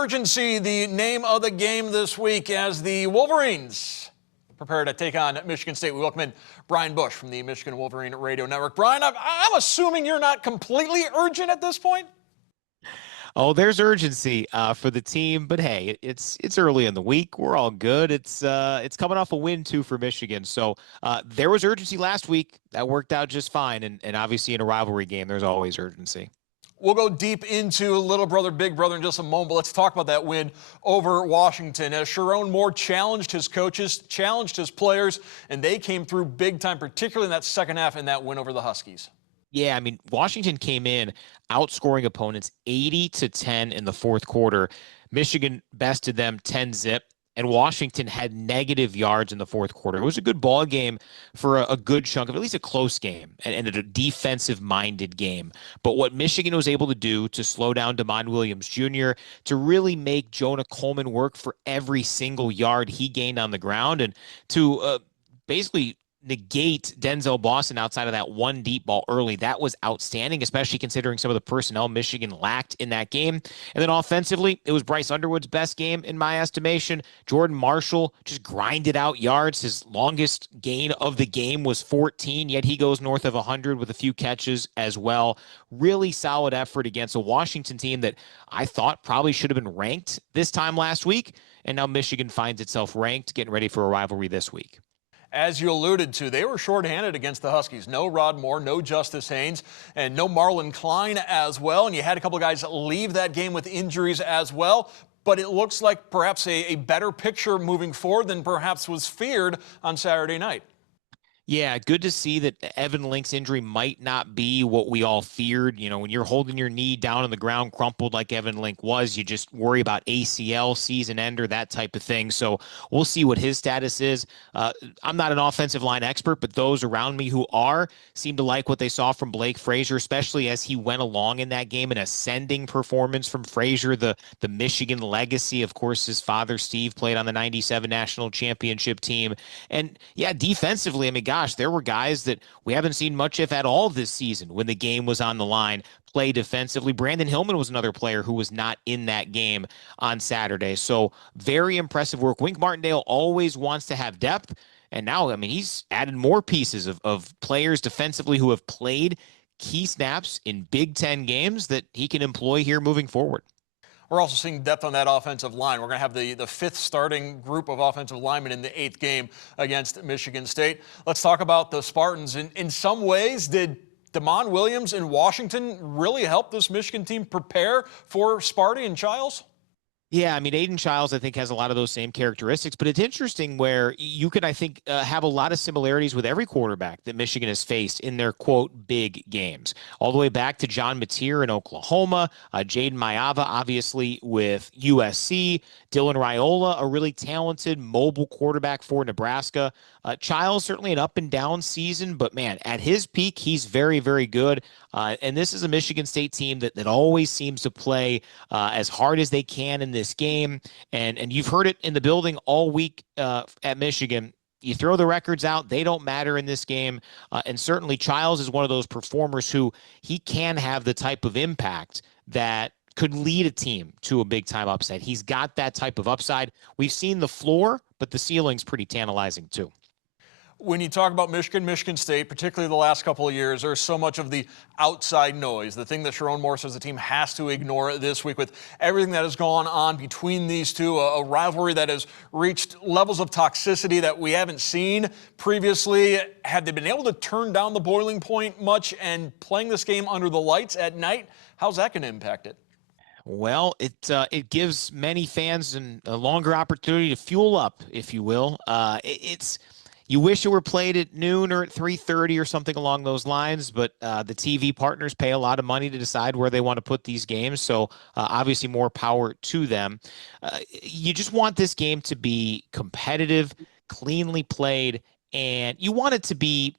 urgency, the name of the game this week as the Wolverines prepare to take on Michigan State. We welcome in Brian Boesch from the Michigan Wolverine Radio Network. Brian, I'm assuming you're not completely urgent at this point? Oh, there's urgency for the team, but hey, it's early in the week. We're all good. It's coming off a win too for Michigan, so there was urgency last week. That worked out just fine, and obviously in a rivalry game, there's always urgency. We'll go deep into little brother, big brother in just a moment, but let's talk about that win over Washington. As Sharon Moore challenged his coaches, challenged his players, and they came through big time, particularly in that second half in that win over the Huskies. Yeah, I mean, Washington came in outscoring opponents 80-10 in the fourth quarter. Michigan bested them 10-zip, and Washington had negative yards in the fourth quarter. It was a good ball game for a good chunk of at least a close game and a defensive-minded game. But what Michigan was able to do to slow down DeMond Williams Jr., to really make Jonah Coleman work for every single yard he gained on the ground, and to basically negate Denzel Boston outside of that one deep ball early. That was outstanding, especially considering some of the personnel Michigan lacked in that game. And then offensively, it was Bryce Underwood's best game in my estimation. Jordan Marshall just grinded out yards. His longest gain of the game was 14, yet he goes north of 100 with a few catches as well. Really solid effort against a Washington team that I thought probably should have been ranked this time last week. And now Michigan finds itself ranked, getting ready for a rivalry this week. As you alluded to, they were shorthanded against the Huskies. No Rod Moore, no Justice Haynes, and no Marlon Klein as well. And you had a couple of guys leave that game with injuries as well. But it looks like perhaps a better picture moving forward than perhaps was feared on Saturday night. Yeah, good to see that Evan Link's injury might not be what we all feared. You know, when you're holding your knee down on the ground, crumpled like Evan Link was, you just worry about ACL, season ender, that type of thing. So we'll see what his status is. I'm not an offensive line expert, but those around me who are seem to like what they saw from Blake Frazier, especially as he went along in that game. An ascending performance from Frazier, the Michigan legacy. Of course, his father, Steve, played on the 97 national championship team. And yeah, defensively, I mean, gosh, there were guys that we haven't seen much, if at all, this season when the game was on the line, play defensively. Brandon Hillman was another player who was not in that game on Saturday. So very impressive work. Wink Martindale always wants to have depth. And now, I mean, he's added more pieces of players defensively who have played key snaps in Big Ten games that he can employ here moving forward. We're also seeing depth on that offensive line. We're going to have the fifth starting group of offensive linemen in the eighth game against Michigan State. Let's talk about the Spartans. In some ways, did DeMond Williams in Washington really help this Michigan team prepare for Sparty and Childs? Yeah, I mean, Aiden Childs, I think, has a lot of those same characteristics, but it's interesting where you could, I think, have a lot of similarities with every quarterback that Michigan has faced in their, quote, big games. All the way back to John Mateer in Oklahoma, Jaden Mayava, obviously, with USC, Dylan Raiola, a really talented mobile quarterback for Nebraska. Childs, certainly an up-and-down season, but, man, at his peak, he's very, very good. And this is a Michigan State team that always seems to play as hard as they can in this game. And you've heard it in the building all week at Michigan. You throw the records out, they don't matter in this game. And certainly Childs is one of those performers who he can have the type of impact that could lead a team to a big-time upset. He's got that type of upside. We've seen the floor, but the ceiling's pretty tantalizing too. When you talk about Michigan State, particularly the last couple of years, there's so much of the outside noise, the thing that Sharon Moore says the team has to ignore this week with everything that has gone on between these two, a rivalry that has reached levels of toxicity that we haven't seen previously. Have they been able to turn down the boiling point much, and playing this game under the lights at night, how's that going to impact it? Well, it gives many fans a longer opportunity to fuel up, if you will. You wish it were played at noon or at 3:30 or something along those lines, but the TV partners pay a lot of money to decide where they want to put these games, so obviously more power to them. You just want this game to be competitive, cleanly played, and you want it to be,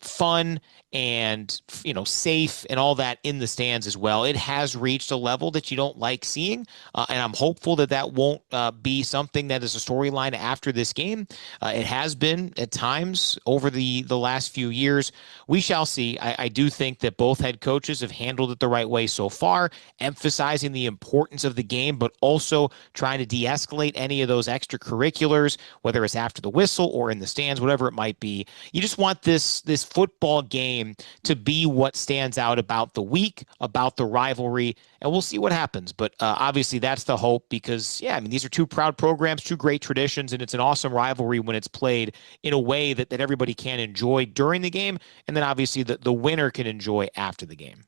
fun and, safe and all that in the stands as well. It has reached a level that you don't like seeing, and I'm hopeful that that won't be something that is a storyline after this game. It has been at times over the last few years. We shall see. I do think that both head coaches have handled it the right way so far, emphasizing the importance of the game, but also trying to de-escalate any of those extracurriculars, whether it's after the whistle or in the stands, whatever it might be. You just want this football game to be what stands out about the week, about the rivalry, and we'll see what happens. But obviously that's the hope because, yeah, I mean, these are two proud programs, two great traditions, and it's an awesome rivalry when it's played in a way that everybody can enjoy during the game, and then obviously the winner can enjoy after the game.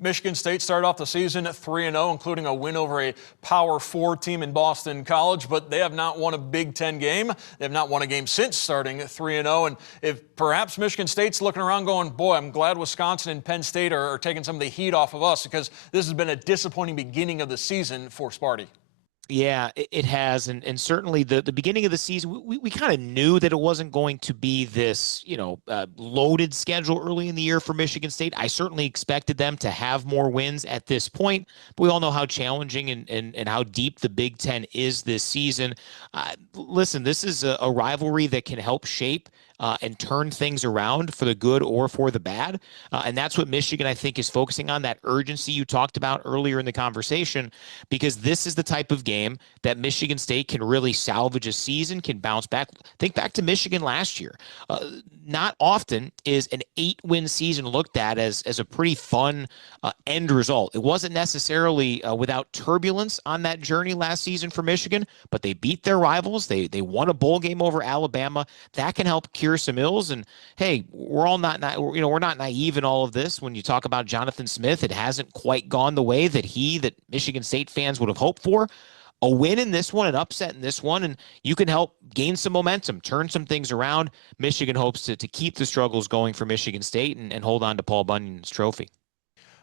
Michigan State started off the season 3-0, including a win over a Power 4 team in Boston College, but they have not won a Big Ten game. They have not won a game since starting 3-0. And if perhaps Michigan State's looking around going, boy, I'm glad Wisconsin and Penn State are taking some of the heat off of us because this has been a disappointing beginning of the season for Sparty. Yeah, it has. And certainly the beginning of the season, we kind of knew that it wasn't going to be this, loaded schedule early in the year for Michigan State. I certainly expected them to have more wins at this point, but we all know how challenging and how deep the Big Ten is this season. Listen, this is a rivalry that can help shape and turn things around for the good or for the bad. And that's what Michigan, I think, is focusing on, that urgency you talked about earlier in the conversation, because this is the type of game that Michigan State can really salvage a season, can bounce back. Think back to Michigan last year. Not often is an 8-win season looked at as a pretty fun end result. It wasn't necessarily without turbulence on that journey last season for Michigan, but they beat their rivals. They won a bowl game over Alabama. That can help cure some ills. And hey, we're not naive in all of this. When you talk about Jonathan Smith, it hasn't quite gone the way that Michigan State fans would have hoped for. A win in this one, an upset in this one, and you can help gain some momentum, turn some things around. Michigan hopes to keep the struggles going for Michigan State and hold on to Paul Bunyan's trophy.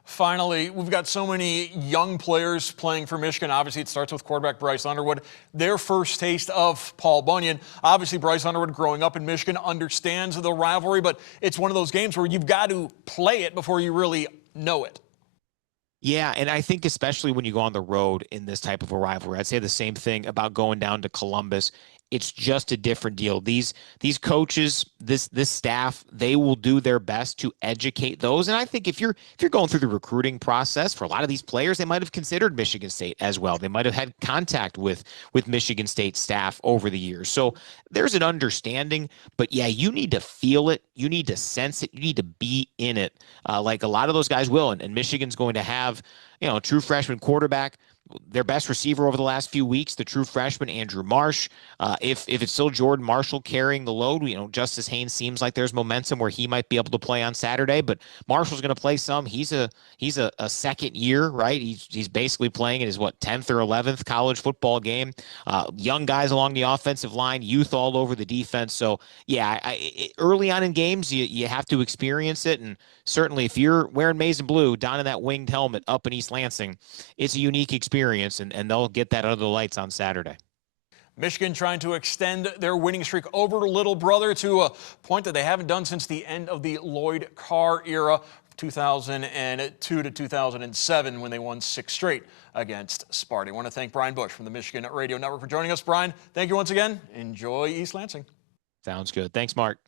Finally, we've got so many young players playing for Michigan. Obviously, it starts with quarterback Bryce Underwood. Their first taste of Paul Bunyan. Obviously, Bryce Underwood, growing up in Michigan, understands the rivalry, but it's one of those games where you've got to play it before you really know it. Yeah, and I think especially when you go on the road in this type of a rivalry, I'd say the same thing about going down to Columbus. It's just a different deal. These coaches, this staff, they will do their best to educate those. And I think if you're going through the recruiting process for a lot of these players, they might have considered Michigan State as well. They might have had contact with Michigan State staff over the years. So there's an understanding, but yeah, you need to feel it. You need to sense it. You need to be in it, like a lot of those guys will. And Michigan's going to have, a true freshman quarterback, their best receiver over the last few weeks, the true freshman Andrew Marsh. If it's still Jordan Marshall carrying the load, Justice Haynes seems like there's momentum where he might be able to play on Saturday, but Marshall's going to play some. He's a second year, right? He's basically playing in his 10th or 11th college football game. Young guys along the offensive line, youth all over the defense. So yeah, early on in games, you have to experience it, and certainly if you're wearing maize and blue down in that winged helmet up in East Lansing, it's a unique experience, and they'll get that under the lights on Saturday. Michigan trying to extend their winning streak over to Little Brother to a point that they haven't done since the end of the Lloyd Carr era, 2002 to 2007, when they won 6 straight against Sparty. I want to thank Brian Boesch from the Michigan Radio Network for joining us. Brian, thank you once again. Enjoy East Lansing. Sounds good. Thanks, Mark.